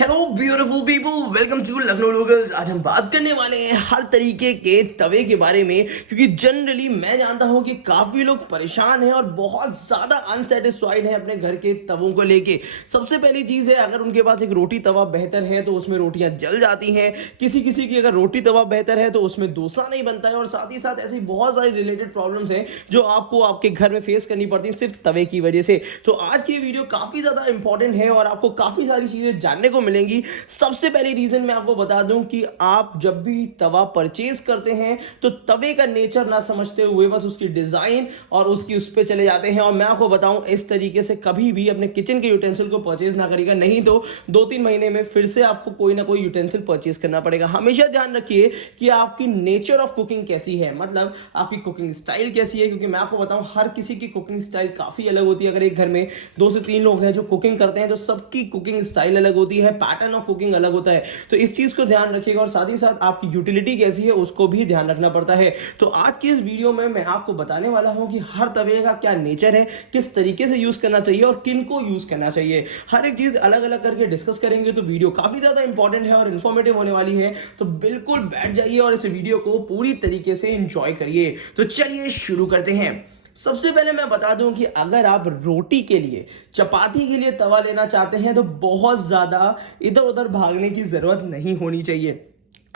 Hello beautiful people, welcome to Lucknow locals. आज हम बात करने वाले हैं हर तरीके के तवे के बारे में, क्योंकि जनरली मैं जानता हूं कि काफ़ी लोग परेशान हैं और बहुत ज़्यादा अनसेटिस्फाइड हैं अपने घर के तवों को लेके। सबसे पहली चीज़ है, अगर उनके पास एक रोटी तवा बेहतर है तो उसमें रोटियां जल जाती हैं। किसी किसी की अगर रोटी तवा बेहतर है तो उसमें डोसा नहीं बनता है, और साथ ही साथ ऐसी बहुत सारी रिलेटेड प्रॉब्लम्स हैं जो आपको आपके घर में फेस करनी पड़ती है सिर्फ तवे की वजह से। तो आज की ये वीडियो काफ़ी ज़्यादा इंपॉर्टेंट है और आपको काफ़ी सारी चीज़ें जानने को मिलेंगी। सबसे पहली रीजन मैं आपको बता दूं कि आप जब भी तवा परचेज करते हैं तो तवे का नेचर ना समझते हुए बस उसकी डिजाइन और उसकी उस पे चले जाते हैं। और मैं आपको बताऊं, इस तरीके से कभी भी अपने किचन के यूटेंसिल को परचेज ना करिएगा, नहीं तो 2-3 महीने में फिर से आपको कोई ना कोई यूटेंसिल परचेज करना पड़ेगा। हमेशा ध्यान रखिए कि आपकी नेचर ऑफ कुकिंग कैसी है, मतलब आपकी कुकिंग स्टाइल कैसी है, क्योंकि मैं आपको बताऊं हर किसी की कुकिंग स्टाइल काफी अलग होती है। अगर एक घर में 2 से 3 लोग हैं जो कुकिंग करते हैं तो सबकी कुकिंग स्टाइल अलग होती है, पैटर्न ऑफ कुकिंग अलग होता है। तो इस चीज को ध्यान रखिएगा, और साथ ही साथ आपकी यूटिलिटी कैसी है उसको भी ध्यान रखना पड़ता है। तो आज की इस वीडियो में मैं आपको बताने वाला हूं कि हर तवे का क्या नेचर है, किस तरीके से यूज करना चाहिए और किन को यूज करना चाहिए। हर एक चीज अलग अलग करके डिस्कस करेंगे, तो वीडियो काफी ज्यादा इंपॉर्टेंट है और इन्फॉर्मेटिव होने वाली है। तो बिल्कुल बैठ जाइए और इस वीडियो को पूरी तरीके से एंजॉय करिए। तो चलिए शुरू करते हैं। सबसे पहले मैं बता दूं कि अगर आप रोटी के लिए, चपाती के लिए तवा लेना चाहते हैं तो बहुत ज्यादा इधर उधर भागने की जरूरत नहीं होनी चाहिए।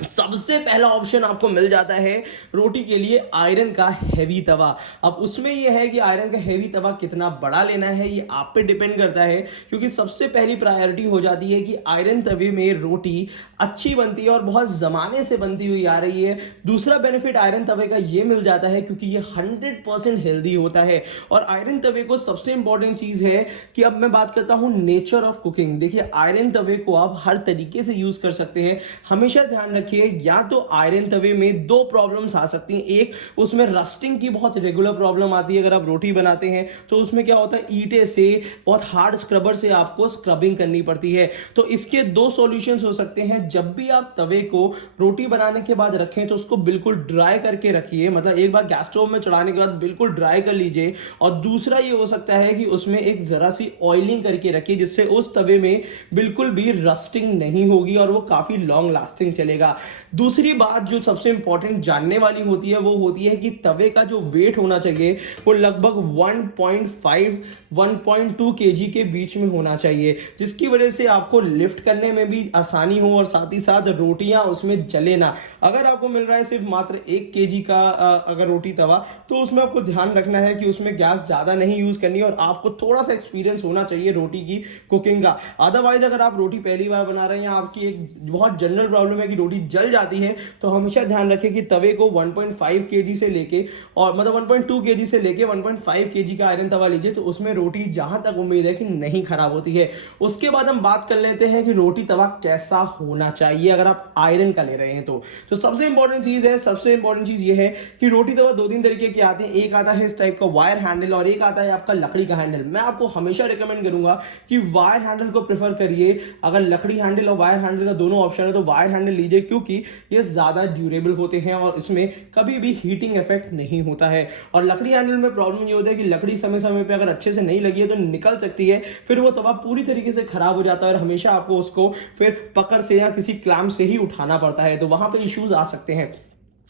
सबसे पहला ऑप्शन आपको मिल जाता है रोटी के लिए आयरन का हैवी तवा। अब उसमें यह है कि आयरन का हैवी तवा कितना बड़ा लेना है ये आप पे डिपेंड करता है, क्योंकि सबसे पहली प्रायोरिटी हो जाती है कि आयरन तवे में रोटी अच्छी बनती है और बहुत ज़माने से बनती हुई आ रही है। दूसरा बेनिफिट आयरन तवे का ये मिल जाता है क्योंकि ये 100% हेल्दी होता है। और आयरन तवे को सबसे इंपॉर्टेंट चीज़ है कि अब मैं बात करता हूँ नेचर ऑफ कुकिंग। देखिए, आयरन तवे को आप हर तरीके से यूज़ कर सकते हैं। हमेशा ध्यान रखिए, या तो आयरन तवे में 2 प्रॉब्लम्स आ सकती हैं। एक, उसमें रस्टिंग की बहुत रेगुलर प्रॉब्लम आती है। अगर आप रोटी बनाते हैं तो उसमें क्या होता है, ईंटे से बहुत हार्ड स्क्रबर से आपको स्क्रबिंग करनी पड़ती है। तो इसके 2 सॉल्यूशंस हो सकते हैं। जब भी आप तवे को रोटी बनाने के बाद रखें तो उसको बिल्कुल ड्राई करके रखिए, मतलब एक बार गैस स्टोव में चढ़ाने के बाद बिल्कुल ड्राई कर लीजिए। और दूसरा ये हो सकता है कि उसमें एक जरा सी ऑयलिंग करके रखिए, जिससे उस तवे में बिल्कुल भी रस्टिंग नहीं होगी और वो काफी लॉन्ग लास्टिंग चलेगा। दूसरी बात जो सबसे इंपॉर्टेंट जानने वाली होती है वो होती है कि तवे का जो वेट होना चाहिए वो लगभग 1.5-1.2 केजी के बीच में होना चाहिए, जिसकी वजह से आपको लिफ्ट करने में भी आसानी हो और साथ ही साथ रोटियां उसमें जले ना। अगर आपको मिल रहा है सिर्फ मात्र 1 केजी का अगर रोटी तवा, तो उसमें आपको ध्यान रखना है कि उसमें गैस ज़्यादा नहीं यूज़ करनी है और आपको थोड़ा सा एक्सपीरियंस होना चाहिए रोटी की कुकिंग का। अदरवाइज अगर आप रोटी पहली बार बना रहे हैं, आपकी एक बहुत जनरल प्रॉब्लम है कि रोटी जल जाती है, तो हमेशा ध्यान रखें कि तवे को 1.5 केजी से लेके, और मतलब 1.2 केजी से लेके 1.5 केजी का आयरन तवा लीजिए, तो उसमें रोटी जहां तक उम्मीद है कि नहीं खराब होती है। उसके बाद हम बात कर लेते हैं कि रोटी तवा कैसा होना चाहिए अगर आप आयरन का ले रहे हैं तो सबसे इंपॉर्टेंट चीज ये है कि रोटी तवा 2-3 तरीके के आते हैं। एक आता है इस टाइप का वायर हैंडल और एक आता है आपका लकड़ी का हैंडल। मैं आपको हमेशा रिकमेंड करूंगा कि वायर हैंडल को प्रेफर करिए। अगर लकड़ी हैंडल और वायर हैंडल का दोनों ऑप्शन है तो वायर हैंडल लीजिए, क्योंकि ये ज्यादा ड्यूरेबल होते हैं और इसमें कभी भी हीटिंग इफेक्ट नहीं होता है। और लकड़ी हैंडल में प्रॉब्लम ये होता है कि लकड़ी समय समय पे अगर अच्छे से नहीं लगी है तो निकल सकती है, फिर वो तवा पूरी तरीके से खराब हो जाता है और हमेशा आपको उसको फिर पकड़ से या किसी क्लैंप से ही उठाना पड़ता है, तो वहां पे इश्यूज आ सकते हैं।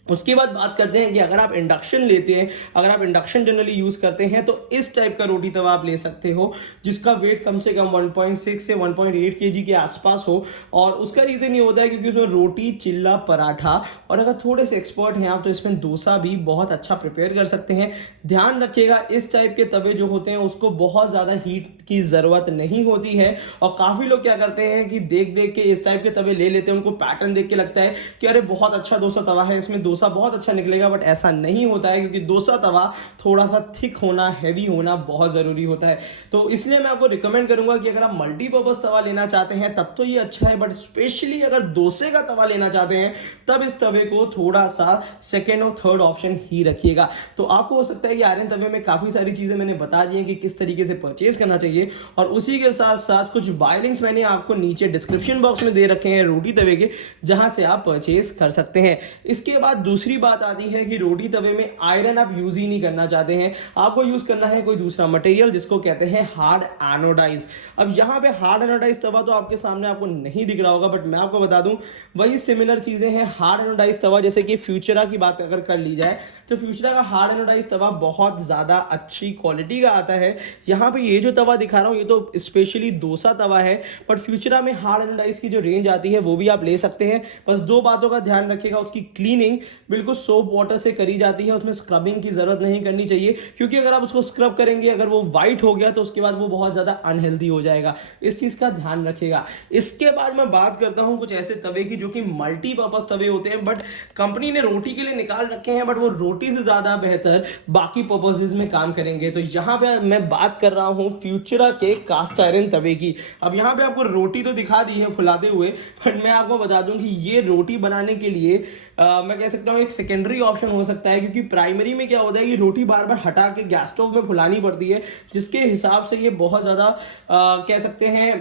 उसके बाद बात करते हैं कि अगर आप इंडक्शन लेते हैं, अगर आप इंडक्शन जनरली यूज करते हैं तो इस टाइप का रोटी तवा आप ले सकते हो, जिसका वेट कम से कम 1.6 से 1.8 केजी के आसपास हो। और उसका रीजन ये होता है क्योंकि उसमें रोटी, चिल्ला, पराठा, और अगर थोड़े से एक्सपर्ट हैं आप तो इसमें डोसा भी बहुत अच्छा प्रिपेयर कर सकते हैं। ध्यान रखिएगा, इस टाइप के तवे जो होते हैं उसको बहुत ज्यादा हीट की जरूरत नहीं होती है। और काफी लोग क्या करते हैं कि देख देख के इस टाइप के तवे ले लेते हैं, उनको पैटर्न देख के लगता है कि अरे बहुत अच्छा डोसा तवा है, इसमें डोसा बहुत अच्छा निकलेगा, बट ऐसा नहीं होता है, क्योंकि डोसा तवा थोड़ा सा थिक होना, हैवी होना बहुत जरूरी होता है। तो इसलिए मैं आपको रिकमेंड करूंगा कि अगर आप मल्टीपर्पज तवा लेना चाहते हैं तब तो ये अच्छा है, बट स्पेशली अगर डोसे का तवा लेना चाहते हैं तब इस तवे को थोड़ा सा सेकेंड और थर्ड ऑप्शन ही रखिएगा। तो आपको हो सकता है कि आयरन तवे में काफी सारी चीजें मैंने बता दी हैं कि किस तरीके से परचेज करना चाहिए, चाहिए। और उसी के साथ साथ कुछ बाय लिंक्स मैंने आपको नीचे डिस्क्रिप्शन बॉक्स में दे रखे हैं रोटी तवे के, जहां से आप परचेज कर सकते हैं। इसके बाद दूसरी बात आती है कि रोटी तवे में आयरन आप यूज ही नहीं करना चाहते हैं, आपको यूज करना है कोई दूसरा मटेरियल जिसको कहते हैं हार्ड एनोडाइज। अब यहाँ पे हार्ड एनोडाइज तवा तो आपके सामने आपको नहीं दिख रहा होगा, बट मैं आपको बता दूं वही सिमिलर चीजें हैं। हार्ड एनोडाइज तवा, जैसे कि फ्यूचरा की बात अगर कर ली जाए तो फ्यूचरा का हार्ड एनोडाइज तवा बहुत ज्यादा अच्छी क्वालिटी का आता है। यहाँ पे ये जो तवा दिखा रहा हूँ ये तो स्पेशली डोसा तवा है, बट फ्यूचरा में हार्ड एनोडाइज की जो रेंज आती है वो भी आप ले सकते हैं। बस दो बातों का ध्यान रखिएगा, उसकी क्लीनिंग बिल्कुल सोप वाटर से करी जाती है, उसमें स्क्रबिंग की जरूरत नहीं करनी चाहिए, क्योंकि अगर आप उसको स्क्रब करेंगे अगर वो व्हाइट हो गया तो उसके बाद वो बहुत ज्यादा अनहेल्दी हो जाएगा। इस चीज का ध्यान रखिएगा। इसके बाद मैं बात करता हूं कुछ ऐसे तवे की जो कि मल्टीपर्पज तवे होते हैं, बट कंपनी ने रोटी के लिए निकाल रखे हैं, बट वो रोटी से ज्यादा बेहतर बाकी पर्पसेस में काम करेंगे। तो यहां पे मैं बात कर रहा हूं फ्यूचरा के कास्ट आयरन तवे की। अब यहां पे आपको रोटी तो दिखा दी है फुलाते हुए, बट मैं आपको बता दूं कि ये रोटी बनाने के लिए मैं कह सकता हूँ एक सेकेंडरी ऑप्शन हो सकता है, क्योंकि प्राइमरी में क्या होता है कि रोटी बार बार हटा के गैस स्टोव में फुलानी पड़ती है, जिसके हिसाब से ये बहुत ज़्यादा कह सकते हैं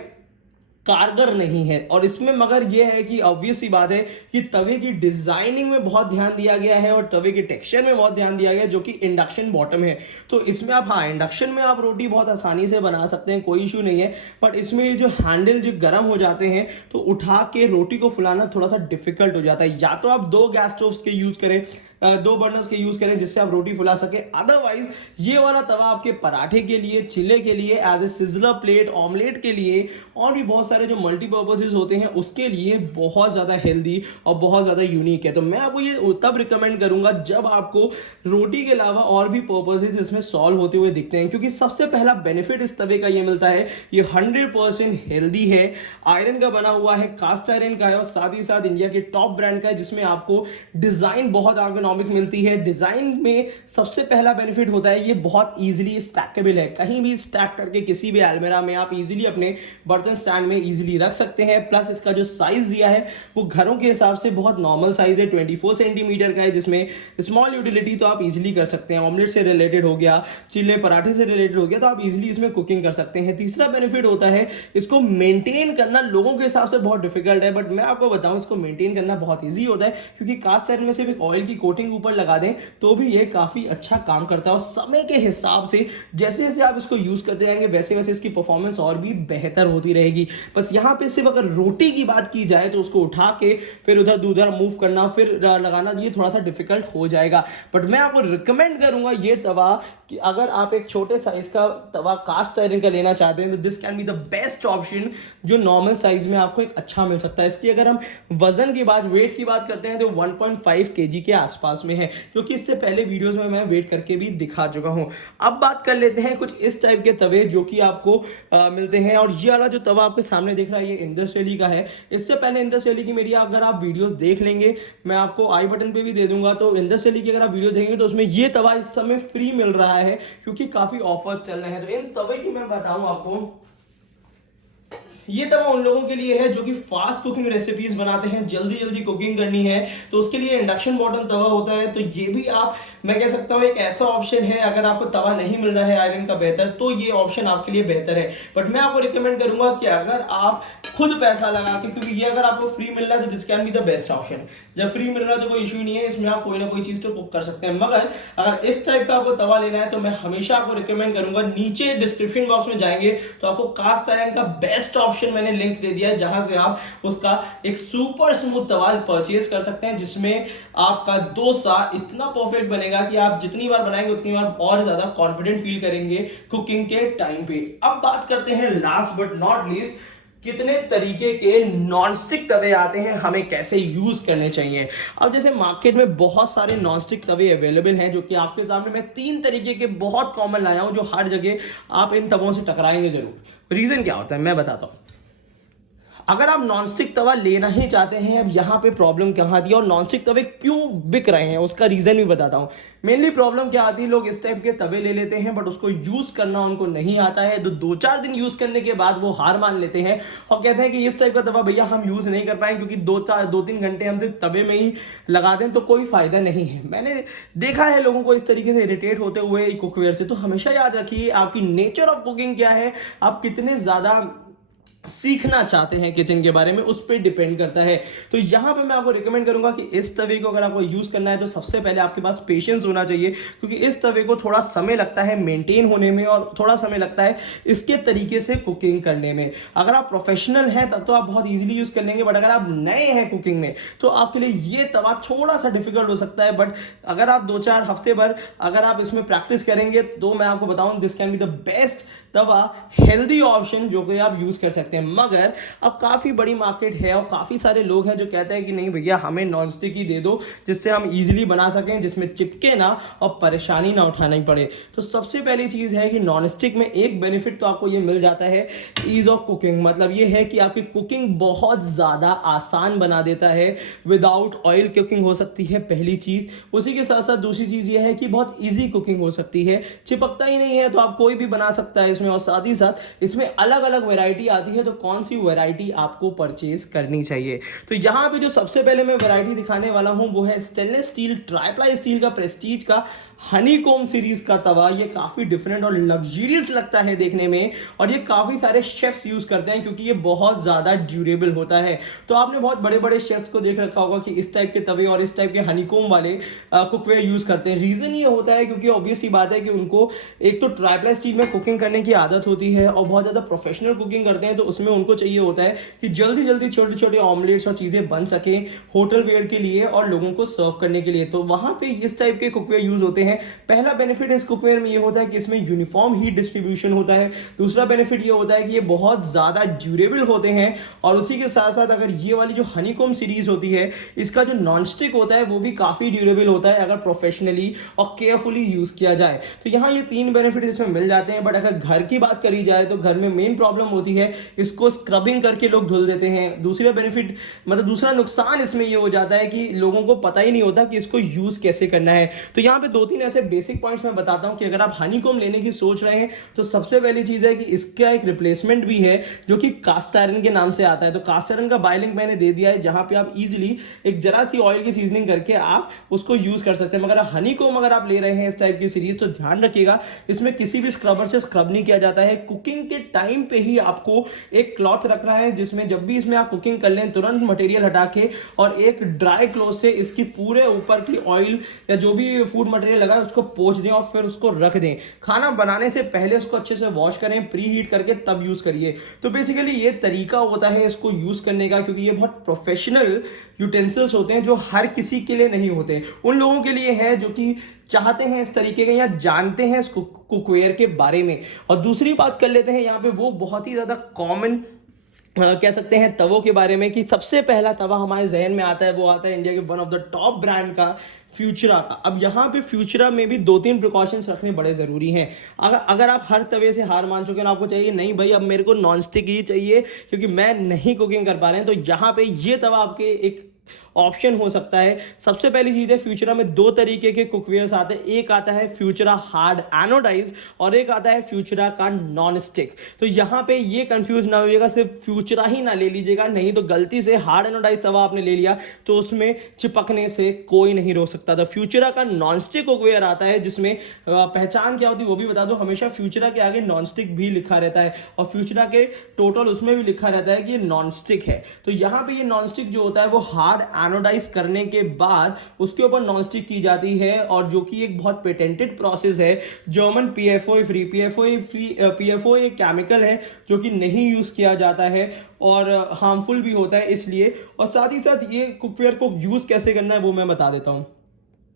कारगर नहीं है। और इसमें मगर यह है कि ऑब्वियस सी बात है कि तवे की डिजाइनिंग में बहुत ध्यान दिया गया है और तवे के टेक्सचर में बहुत ध्यान दिया गया है, जो कि इंडक्शन बॉटम है। तो इसमें आप, हाँ, इंडक्शन में आप रोटी बहुत आसानी से बना सकते हैं, कोई इशू नहीं है, बट इसमें ये जो हैंडल जो गर्म हो जाते हैं तो उठा के रोटी को फुलाना थोड़ा सा डिफिकल्ट हो जाता है। या तो आप दो गैस स्टोव के यूज करें, दो बर्नर्स के यूज करें जिससे आप रोटी फुला सके। अदरवाइज ये वाला तवा आपके पराठे के लिए, चिल्ले के लिए, as a sizzler plate, omelette के लिए और भी बहुत सारे जो मल्टीपर्पसेस होते हैं उसके लिए बहुत ज़्यादा हेल्दी और बहुत ज़्यादा यूनिक है। तो मैं आपको ये तब रिकमेंड करूंगा जब आपको रोटी के अलावा और भी पर्पसेस इसमें सॉल्व होते हुए दिखते हैं, क्योंकि सबसे पहला बेनिफिट इस तवे का ये मिलता है, ये 100% हेल्दी है, आयरन का बना हुआ है, कास्ट आयरन का है, और साथ ही साथ इंडिया के टॉप ब्रांड का है, जिसमें आपको डिजाइन बहुत आगे मिलती है। डिजाइन में सबसे पहला बेनिफिट होता है ये बहुत इजीली स्टैकेबल है, कहीं भी स्टैक करके किसी भी अलमीरा में आप इजीली अपने बर्तन स्टैंड में इजीली रख सकते हैं। प्लस इसका जो साइज दिया है वो घरों के हिसाब से बहुत नॉर्मल साइज है, 24 सेंटीमीटर का है, जिसमें स्मॉल यूटिलिटी तो आप इजीली कर सकते हैं। ऑमलेट से रिलेटेड हो गया, चिल्ले पराठे से रिलेटेड हो गया, तो आप इजीली इसमें कुकिंग कर सकते हैं। तीसरा बेनिफिट होता है इसको मेंटेन करना लोगों के हिसाब से बहुत डिफिकल्ट है, बट मैं आपको बताऊं इसको मेंटेन करना बहुत ईजी होता है, क्योंकि कास्ट आयरन में सिर्फ एक ऑयल की कोटिंग ऊपर लगा दें तो भी ये काफी अच्छा काम करता है। और समय के हिसाब से जैसे जैसे आप इसको यूज करते जाएंगे वैसे वैसे इसकी परफॉर्मेंस और भी बेहतर होती रहेगी। बस यहाँ पे सिर्फ अगर रोटी की बात की जाए तो उसको उठा के फिर उधर उधर मूव करना, फिर लगाना, ये थोड़ा सा डिफिकल्ट हो जाएगा। बट मैं आपको रिकमेंड करूंगा ये तवा कि अगर आप एक छोटे साइज का तवा कास्ट आयरन का लेना चाहते हैं तो this can be the best option, जो नॉर्मल साइज में आपको एक अच्छा मिल सकता है। इसलिए अगर हम वजन की बात, वेट की बात करते हैं तो 1.5 kg के आसपास में है, क्योंकि इससे पहले वीडियोस में मैं वेट करके भी दिखा चुका हूं। अब बात कर लेते हैं कुछ इस टाइप के तवे जो कि आपको मिलते हैं। और ये वाला जो तवा आपके सामने दिख रहा है ये इंडस वैली का है। इससे पहले इंडस वैली की मेरी अगर आप वीडियोस देख लेंगे, मैं आपको आई बटन पे भी दे दूंगा, तो इंडस वैली की अगर आप वीडियो देखेंगे तो उसमें ये तवा इस समय फ्री मिल रहा है, क्योंकि काफी ऑफर्स चल रहे हैं। तो इन तवे की मैं बताऊं आपको, ये तवा उन लोगों के लिए है जो कि फास्ट कुकिंग रेसिपीज बनाते हैं, जल्दी जल्दी कुकिंग करनी है, तो उसके लिए इंडक्शन बॉटम तवा होता है। तो ये भी आप, मैं कह सकता हूँ एक ऐसा ऑप्शन है, अगर आपको तवा नहीं मिल रहा है आयरन का बेहतर, तो ये ऑप्शन आपके लिए बेहतर है। बट मैं आपको रिकमेंड करूंगा कि अगर आप खुद पैसा लगा के, क्योंकि ये अगर आपको फ्री मिल रहा है तो this can be the best option. जब फ्री मिल रहा है तो कोई इशू नहीं है, इसमें आप कोई ना कोई चीज तो कुक कर सकते हैं। मगर अगर इस टाइप का आपको तवा लेना है तो मैं हमेशा आपको रिकमेंड करूंगा, नीचे डिस्क्रिप्शन बॉक्स में जाएंगे तो आपको कास्ट आयरन का बेस्ट ऑप्शन मैंने लिंक दे दिया है, जहां से आप उसका एक सुपर स्मूथ तवा परचेज कर सकते हैं, जिसमें आपका डोसा इतना परफेक्ट बनेगा कि आप जितनी बार बनाएंगे उतनी बार और ज्यादा कॉन्फिडेंट फील करेंगे कुकिंग के टाइम पे। अब बात करते हैं लास्ट बट नॉट लीस्ट, कितने तरीके के नॉनस्टिक तवे आते हैं, हमें कैसे यूज करने चाहिए। अब जैसे मार्केट में बहुत सारे नॉनस्टिक तवे अवेलेबल हैं, जो कि आपके सामने मैं 3 तरीके के बहुत कॉमन लाया हूं, जो हर जगह आप इन तवों से टकराएंगे जरूर। रीजन क्या होता है मैं बताता हूं। अगर आप नॉनस्टिक तवा लेना ही चाहते हैं, अब यहाँ पे प्रॉब्लम कहाँ आती है और नॉनस्टिक तवे क्यों बिक रहे हैं उसका रीज़न भी बताता हूँ। मेनली प्रॉब्लम क्या आती है, लोग इस टाइप के तवे ले लेते हैं बट उसको यूज़ करना उनको नहीं आता है। तो 2-4 दिन यूज़ करने के बाद वो हार मान लेते हैं और कहते हैं कि इस टाइप का तवा भैया हम यूज़ नहीं कर पाएंगे, क्योंकि 2-3 घंटे हम सिर्फ तवे में ही लगा दें तो कोई फ़ायदा नहीं है। मैंने देखा है लोगों को इस तरीके से इरिटेट होते हुए कुकवेयर से। तो हमेशा याद रखिए आपकी नेचर ऑफ कुकिंग क्या है, आप कितने ज़्यादा सीखना चाहते हैं किचन के बारे में, उस पर डिपेंड करता है। तो यहाँ पे मैं आपको रिकमेंड करूंगा कि इस तवे को अगर आपको यूज़ करना है तो सबसे पहले आपके पास पेशेंस होना चाहिए, क्योंकि इस तवे को थोड़ा समय लगता है मेंटेन होने में और थोड़ा समय लगता है इसके तरीके से कुकिंग करने में। अगर आप प्रोफेशनल हैं तब तो आप बहुत ईजिली यूज़ कर लेंगे, बट अगर आप नए हैं कुकिंग में तो आपके लिए ये तवा थोड़ा सा डिफिकल्ट हो सकता है। बट अगर आप 2-4 हफ्ते भर अगर आप इसमें प्रैक्टिस करेंगे तो मैं आपको बताऊं this can be the best Tawa, healthy option जो कि आप यूज़ कर सकते हैं। मगर अब काफ़ी बड़ी मार्केट है और काफ़ी सारे लोग हैं जो कहते हैं कि नहीं भैया हमें नॉन स्टिक ही दे दो जिससे हम इजीली बना सकें, जिसमें चिपके ना और परेशानी ना उठानी पड़े। तो सबसे पहली चीज़ है कि नॉन स्टिक में एक बेनिफिट तो आपको ये मिल जाता है, ईज़ ऑफ कुकिंग। मतलब ये है कि आपकी कुकिंग बहुत ज़्यादा आसान बना देता है, विदाउट ऑयल कुकिंग हो सकती है पहली चीज़। उसी के साथ साथ दूसरी चीज़ ये है कि बहुत ईजी कुकिंग हो सकती है, चिपकता ही नहीं है तो आप कोई भी बना सकता है इसमें। और साथ ही साथ इसमें अलग अलग वैरायटी आती है, तो कौन सी वैरायटी आपको परचेज करनी चाहिए। तो यहाँ पे जो सबसे पहले मैं वैरायटी दिखाने वाला हूँ वो है स्टेनलेस स्टील ट्राईप्लाई स्टील का प्रेस्टीज का हनीकॉम्ब सीरीज का तवा। ये काफ़ी डिफरेंट और लग्जरियस लगता है देखने में, और ये काफ़ी सारे शेफ्स यूज़ करते हैं क्योंकि ये बहुत ज़्यादा ड्यूरेबल होता है। तो आपने बहुत बड़े बड़े शेफ्स को देख रखा होगा कि इस टाइप के तवे और इस टाइप के हनीकॉम्ब वाले कुकवेयर यूज़ करते हैं। रीज़न ये होता है क्योंकि ऑब्वियस सी बात है कि उनको एक तो ट्राईप्लाई स्टील में कुकिंग करने की आदत होती है और बहुत ज़्यादा प्रोफेशनल कुकिंग करते हैं, तो उसमें उनको चाहिए होता है कि जल्दी जल्दी छोटे छोटे ऑमलेट्स और चीज़ें बन सकें होटल वेयर के लिए और लोगों को सर्व करने के लिए। तो वहाँ पे इस टाइप के कुकवेयर यूज़ होते हैं। पहला बेनिफिट इस कुकवेयर में ये होता है कि इसमें यूनिफॉर्म हीट डिस्ट्रीब्यूशन होता है। दूसरा बेनिफिट ये होता है कि ये बहुत ज़्यादा ड्यूरेबल होते हैं। और उसी के साथ साथ अगर ये वाली जो हनीकॉम्ब सीरीज होती है इसका जो नॉन स्टिक होता है वो भी काफ़ी ड्यूरेबल होता है अगर प्रोफेशनली और केयरफुली यूज़ किया जाए। तो यहाँ ये 3 बेनिफिट इसमें मिल जाते हैं। बट अगर घर की बात करी जाए तो घर में मेन प्रॉब्लम होती है इसको स्क्रबिंग करके लोग धुल देते हैं। दूसरा बेनिफिट मतलब दूसरा नुकसान इसमें ये हो जाता है कि लोगों को पता ही नहीं होता कि इसको यूज़ कैसे करना है। तो यहाँ पे 2-3 ऐसे बेसिक पॉइंट्स मैं बताता हूँ कि अगर आप हनीकॉम्ब लेने की सोच रहे हैं तो सबसे पहली चीज़ है कि इसका एक रिप्लेसमेंट भी है जो कि कास्ट आयरन के नाम से आता है। तो कास्ट आयरन का बाय लिंक मैंने दे दिया है, जहाँ पे आप इजीली एक जरा सी ऑयल की सीजनिंग करके आप उसको यूज़ कर सकते हैं। मगर हनीकॉम्ब अगर आप ले रहे हैं इस टाइप की सीरीज तो ध्यान रखिएगा इसमें किसी भी स्क्रबर से स्क्रब नहीं किया जाता है। कुकिंग के टाइम पे ही आपको एक क्लॉथ रखना है जिसमें जब भी इसमें आप कुकिंग कर लें तुरंत मटेरियल हटा के और एक ड्राई क्लॉथ से इसकी पूरे ऊपर की ऑयल या जो भी फूड मटेरियल लगा है उसको पोंछ दें और फिर उसको रख दें। खाना बनाने से पहले उसको अच्छे से वॉश करें, प्री हीट करके तब यूज़ करिए। तो बेसिकली ये तरीका होता है इसको यूज़ करने का, क्योंकि ये बहुत प्रोफेशनल यूटेंसिल्स होते हैं जो हर किसी के लिए नहीं होते। उन लोगों के लिए है जो कि चाहते हैं इस तरीके के या जानते हैं इस कुकवेयर के बारे में। और दूसरी बात कर लेते हैं यहाँ पे वो बहुत ही ज़्यादा कॉमन कह सकते हैं तवों के बारे में, कि सबसे पहला तवा हमारे जहन में आता है वो आता है इंडिया के one of the top brand का फ्यूचरा का। अब यहाँ पे फ्यूचरा में भी 2-3 प्रिकॉशंस रखने बड़े ज़रूरी हैं। अगर आप हर तवे से हार मान चुके हैं आपको चाहिए नहीं भाई अब मेरे को नॉन स्टिक ही चाहिए क्योंकि मैं नहीं कुकिंग कर पा रहे हैं, तो यहाँ पे ये तवा आपके एक ऑप्शन हो सकता है। सबसे पहली चीज़ है फ्यूचरा में 2 तरीके के कुकवेयर्स आते हैं, एक आता है फ्यूचरा हार्ड एनोडाइज और एक आता है फ्यूचरा का नॉन स्टिक। तो यहाँ पे ये कंफ्यूज ना होइएगा, सिर्फ फ्यूचरा ही ना ले लीजिएगा, नहीं तो गलती से हार्ड एनोडाइज तवा आपने ले लिया तो उसमें चिपकने से कोई नहीं रोक सकता। तो फ्यूचरा का नॉन स्टिक कुकवेयर आता है जिसमें पहचान क्या होती है वो भी बता दो, हमेशा फ्यूचरा के आगे नॉन स्टिक भी लिखा रहता है और फ्यूचरा के टोटल उसमें भी लिखा रहता है कि ये नॉन स्टिक है। तो यहाँ पे ये नॉन स्टिक जो होता है वो हार्ड एनोडाइज करने के बाद उसके ऊपर नॉन स्टिक की जाती है, और जो कि एक बहुत पेटेंटेड प्रोसेस है। जर्मन पीएफओ फ्री पीएफओ एक केमिकल है जो कि नहीं यूज किया जाता है और हार्मफुल भी होता है इसलिए। और साथ ही साथ ये कुकवेयर को यूज कैसे करना है वो मैं बता देता हूँ।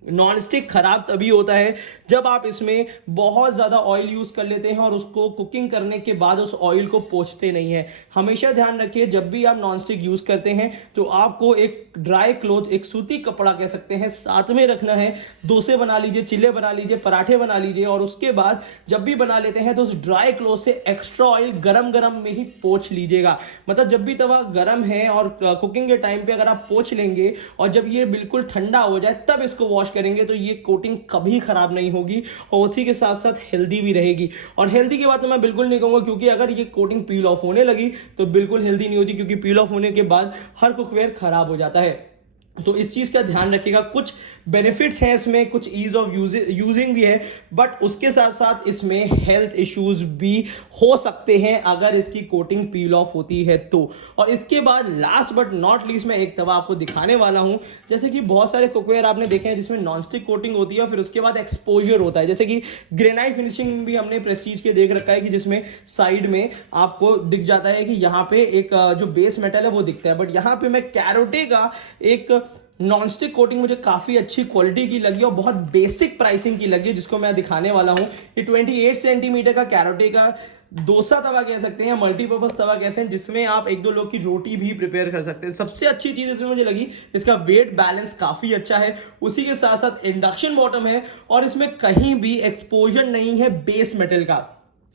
नॉन स्टिक खराब तभी होता है जब आप इसमें बहुत ज़्यादा ऑयल यूज़ कर लेते हैं और उसको कुकिंग करने के बाद उस ऑयल को पोंछते नहीं है। हमेशा ध्यान रखिए जब भी आप नॉन स्टिक यूज़ करते हैं तो आपको एक ड्राई क्लॉथ, एक सूती कपड़ा कह सकते हैं, साथ में रखना है। डोसे बना लीजिए, चिल्ले बना लीजिए, पराठे बना लीजिए और उसके बाद जब भी बना लेते हैं तो उस ड्राई क्लॉथ से एक्स्ट्रा ऑयल गरम गरम में ही पोंछ लीजिएगा। मतलब जब भी तवा गरम है और कुकिंग के टाइम पे अगर आप पोंछ लेंगे और जब ये बिल्कुल ठंडा हो जाए तब इसको वॉश करेंगे तो ये कोटिंग कभी खराब नहीं होगी और उसी के साथ साथ हेल्दी भी रहेगी। और हेल्दी की बात तो मैं बिल्कुल नहीं कहूँगा, क्योंकि अगर ये कोटिंग पील ऑफ होने लगी तो बिल्कुल हेल्दी नहीं होती, क्योंकि पील ऑफ होने के बाद हर कुकवेयर खराब हो जाता है। तो इस चीज़ का ध्यान रखिएगा। कुछ बेनिफिट्स हैं इसमें, कुछ ईज ऑफ यूजिंग भी है, बट उसके साथ साथ इसमें हेल्थ इश्यूज भी हो सकते हैं अगर इसकी कोटिंग पील ऑफ होती है तो। और इसके बाद लास्ट बट नॉट लीस्ट मैं एक तवा आपको दिखाने वाला हूं। जैसे कि बहुत सारे कुकवेयर आपने देखे हैं जिसमें नॉनस्टिक कोटिंग होती है और फिर उसके बाद एक्सपोजर होता है, जैसे कि ग्रेनाइट फिनिशिंग भी हमने प्रेस्टीज के देख रखा है कि जिसमें साइड में आपको दिख जाता है कि यहाँ पे एक जो बेस मेटल है वो दिखता है। बट यहाँ पे मैं कैरोटे का एक नॉनस्टिक कोटिंग मुझे काफ़ी अच्छी क्वालिटी की लगी और बहुत बेसिक प्राइसिंग की लगी, जिसको मैं दिखाने वाला हूँ। ये 28 सेंटीमीटर का कैरोटे का डोसा तवा कह सकते हैं, मल्टीपर्पज तवा कहते हैं, जिसमें आप एक दो लोग की रोटी भी प्रिपेयर कर सकते हैं। सबसे अच्छी चीज़ इसमें मुझे लगी इसका वेट बैलेंस काफ़ी अच्छा है। उसी के साथ साथ इंडक्शन बॉटम है और इसमें कहीं भी एक्सपोजर नहीं है बेस मेटल का।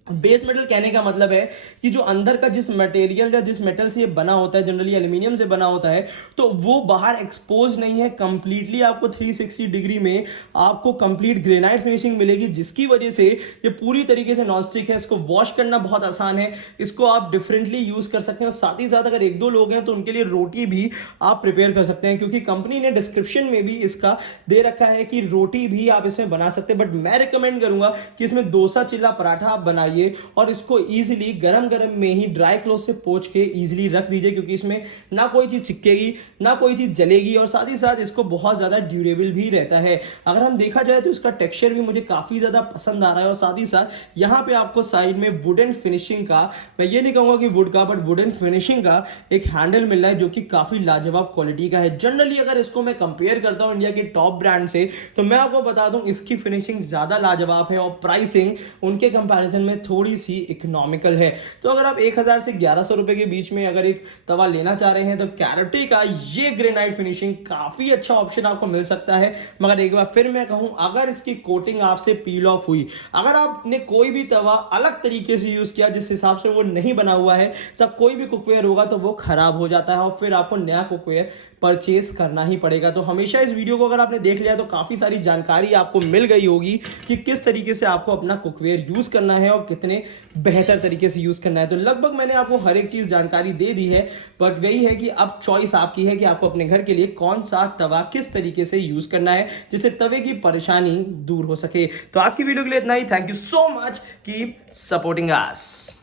बेस मेटल कहने का मतलब है कि जो अंदर का जिस मटेरियल या जिस मेटल से ये बना होता है, जनरली एल्यूमिनियम से बना होता है, तो वो बाहर एक्सपोज नहीं है। कंप्लीटली आपको 360 डिग्री में आपको कंप्लीट ग्रेनाइट फिनिशिंग मिलेगी, जिसकी वजह से ये पूरी तरीके से नॉनस्टिक है। इसको वॉश करना बहुत आसान है, इसको आप डिफरेंटली यूज कर सकते हैं। और साथ ही साथ अगर एक दो लोग हैं तो उनके लिए रोटी भी आप प्रिपेयर कर सकते हैं, क्योंकि कंपनी ने डिस्क्रिप्शन में भी इसका दे रखा है कि रोटी भी आप इसमें बना सकते हैं। बट मैं रिकमेंड करूंगा कि इसमें डोसा, चिल्ला, पराठा आप बनाइए और इसको इजीली गरम गरम में ही ड्राई क्लॉथ से पोंछ के इजीली रख दीजिए, क्योंकि इसमें ना कोई चीज चिपकेगी ना कोई चीज जलेगी और साथ ही साथ इसको बहुत ज्यादा ड्यूरेबल भी रहता है। अगर हम देखा जाए तो इसका टेक्सचर भी मुझे काफी ज्यादा पसंद आ रहा है। और साथ ही साथ यहाँ पे आपको साइड में वुडन फिनिशिंग का, मैं ये नहीं कहूंगा कि वुड का, बट वुडन फिनिशिंग का एक हैंडल मिल रहा है जो कि काफी लाजवाब क्वालिटी का है। जनरली अगर इसको मैं कंपेयर करता हूँ इंडिया के टॉप ब्रांड से, तो मैं आपको बता दूं इसकी फिनिशिंग ज्यादा लाजवाब है और प्राइसिंग उनके कंपैरिजन में थोड़ी सी इकोनॉमिकल है। तो अगर आप 1000 से 1100 रुपए के बीच में अगर एक तवा लेना चाह रहे हैं तो कैरोटे का ये ग्रेनाइट फिनिशिंग काफी अच्छा ऑप्शन आपको मिल सकता है। मगर एक बार फिर मैं कहूं, अगर इसकी कोटिंग आपसे पील ऑफ हुई, अगर आपने कोई भी तवा अलग तरीके से यूज किया जिस हिसाब से वो नहीं बना हुआ है, तब कोई भी कुकवेयर होगा तो वो खराब हो जाता है और फिर आपको नया कुकवेयर परचेज करना ही पड़ेगा। तो हमेशा इस वीडियो को अगर आपने देख लिया तो काफी सारी जानकारी आपको मिल गई होगी कि किस तरीके से आपको अपना कुकवेयर यूज करना है और कितने बेहतर तरीके से यूज करना है। तो लगभग मैंने आपको हर एक चीज जानकारी दे दी है, बट वही है कि अब चॉइस आपकी है कि आपको अपने घर के लिए कौन सा तवा किस तरीके से यूज करना है जिससे तवे की परेशानी दूर हो सके। तो आज की वीडियो के लिए इतना ही। Thank you so much, keep supporting us.